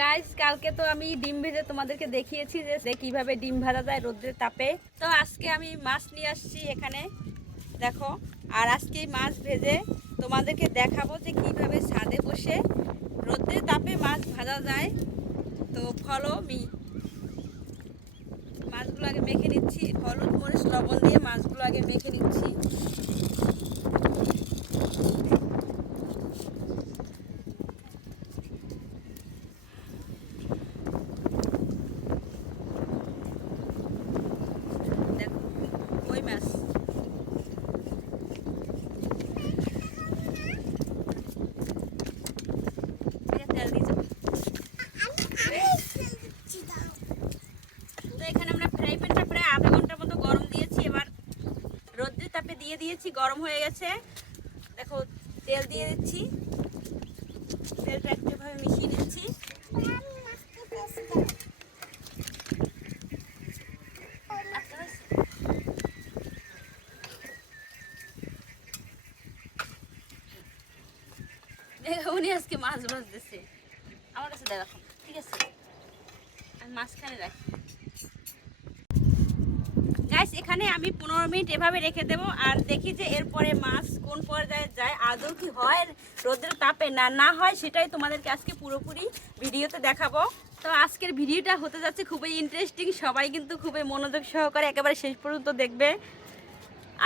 Guys কালকে তো আমি ডিম ভেজে তোমাদেরকে দেখিয়েছি যে কিভাবে ডিম ভাজা যায় রোদ্রের তাপে। তো আজকে আমি মাছ নিয়ে আসছি এখানে, দেখো। আর আজকে মাছ ভেজে তোমাদেরকে দেখাবো যে কিভাবে ছাদে বসে রোদ্রের তাপে মাছ ভাজা যায়। তো ফলো মি। মাছগুলো আগে মেখে নিচ্ছি, হলুদ মরিচ লবণ দিয়ে মাছগুলো আগে মেখে নিচ্ছি। দেখো কই মাছ, তেল দিয়ে যাবো। তো এখানে আমরা ফ্রাই প্যানটা প্রায় আধা ঘন্টার মতো গরম দিয়েছি। এবার রোদ্রের তাপে দিয়ে দিয়েছি, গরম হয়ে গেছে। দেখো তেল দিয়ে দিচ্ছি, তেলটা একটুভাবে মিশিয়ে নিচ্ছি। উনি আজকে মাছ ভাজতেছে আমার কাছে, দেখো ঠিক আছে আমি মাঝখানে রাখি। গাইস এখানে আমি 15 মিনিট এভাবে রেখে দেবো আর দেখি যে এরপরে মাছ কোন পর্যায়ে যায়, আদৌ কি হয় রোদের তাপে না না হয় সেটাই তোমাদেরকে আজকে পুরোপুরি ভিডিওতে দেখাবো। তো আজকের ভিডিওটা হতে যাচ্ছে খুবই ইন্টারেস্টিং, সবাই কিন্তু খুবই মনোযোগ সহকারে একেবারে শেষ পর্যন্ত দেখবে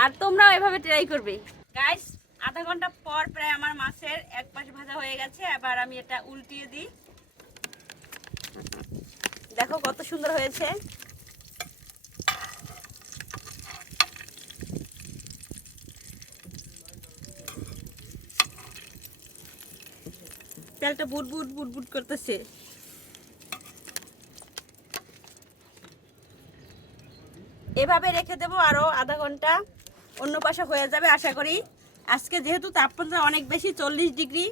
আর তোমরাও এভাবে ট্রাই করবে। গাইস আধা ঘন্টা পর প্রায় আমার মাছের এক পাশ ভাজা হয়ে গেছে। এবার আমি এটা উল্টিয়ে দিই, দেখো কত সুন্দর হয়েছে। তেলটা বুট বুট বুট বুট করতেছে। এভাবে রেখে দেবো আরো আধা ঘন্টা, অন্য পাশে হয়ে যাবে আশা করি। আজকে যেহেতু তাপমাত্রা অনেক বেশি 40 ডিগ্রি,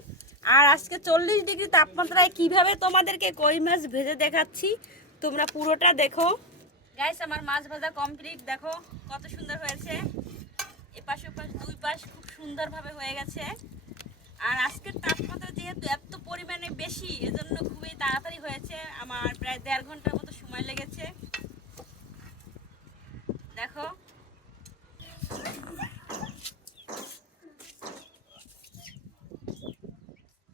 আর আজকে 40 ডিগ্রি তাপমাত্রায় কিভাবে তোমাদেরকে কই মাছ ভেজে দেখাচ্ছি, তোমরা পুরোটা দেখো। গাইস আমার মাছ ভাজা কমপ্লিট, দেখো কত সুন্দর হয়েছে। এপাশ ওপাশ দুই পাশ খুব সুন্দরভাবে হয়ে গেছে। আর আজকের তাপমাত্রা যেহেতু এত পরিমাণে বেশি, এজন্য খুবই তাড়াতাড়ি হয়েছে। আমার প্রায় 1.5 ঘন্টার মতো সময় লেগেছে, দেখো।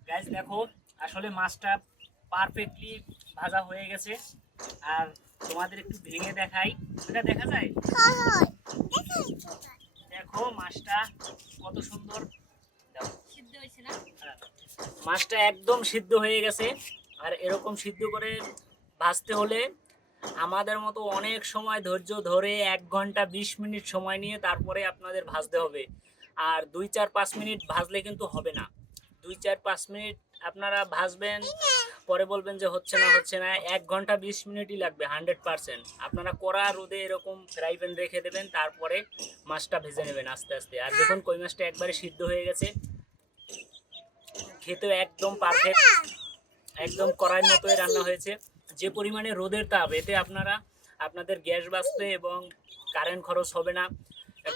গাইস দেখো আসলে মাছটা পারফেক্টলি ভাজা হয়ে গেছে। আর তোমাদের একটু ভেঙে দেখাই, এটা দেখা যায়। দেখো মাছটা কত সুন্দর, সিদ্ধ হয়েছে না? হ্যাঁ, মাছটা একদম সিদ্ধ হয়ে গেছে। আর এরকম সিদ্ধ করে ভাজতে হলে আমাদের মতো অনেক সময় ধৈর্য ধরে 1 ঘন্টা 20 মিনিট সময় নিয়ে তারপরে আপনাদের ভাজতে হবে। আর 2-4-5 মিনিট ভাজলে কিন্তু হবে না। 2-4-5 মিনিট আপনারা ভাজবেন, পরে বলবেন যে হচ্ছে না হচ্ছে না। 1 ঘন্টা 20 মিনিটই লাগবে 100%। আপনারা কড়া রোদে এরকম ফ্রাই প্যান রেখে দেবেন, তারপরে মাছটা ভেজে নেবেন আস্তে আস্তে। আর দেখুন কই মাছটা একবারে সিদ্ধ হয়ে গেছে, খেতেও একদম পারফেক্ট, একদম কড়াইয়ের মতোই রান্না হয়েছে। যে পরিমাণে রোদের তাপ, এতে আপনারা আপনাদের গ্যাস বাঁচবে এবং কারেন্ট খরচ হবে না,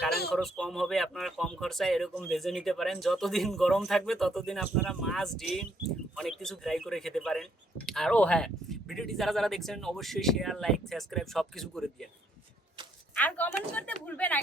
কারেন্ট খরচ কম হবে। আপনারা কম খরচায় এরকম ভেজে নিতে পারেন। যতদিন গরম থাকবে ততদিন আপনারা মাছ ডিম অনেক কিছু ফ্রাই করে খেতে পারেন। আর ও হ্যাঁ, ভিডিওটি যারা যারা দেখছেন অবশ্যই শেয়ার লাইক সাবস্ক্রাইব সব কিছু করে দিয়ে আর কমেন্ট করতে ভুলবে না।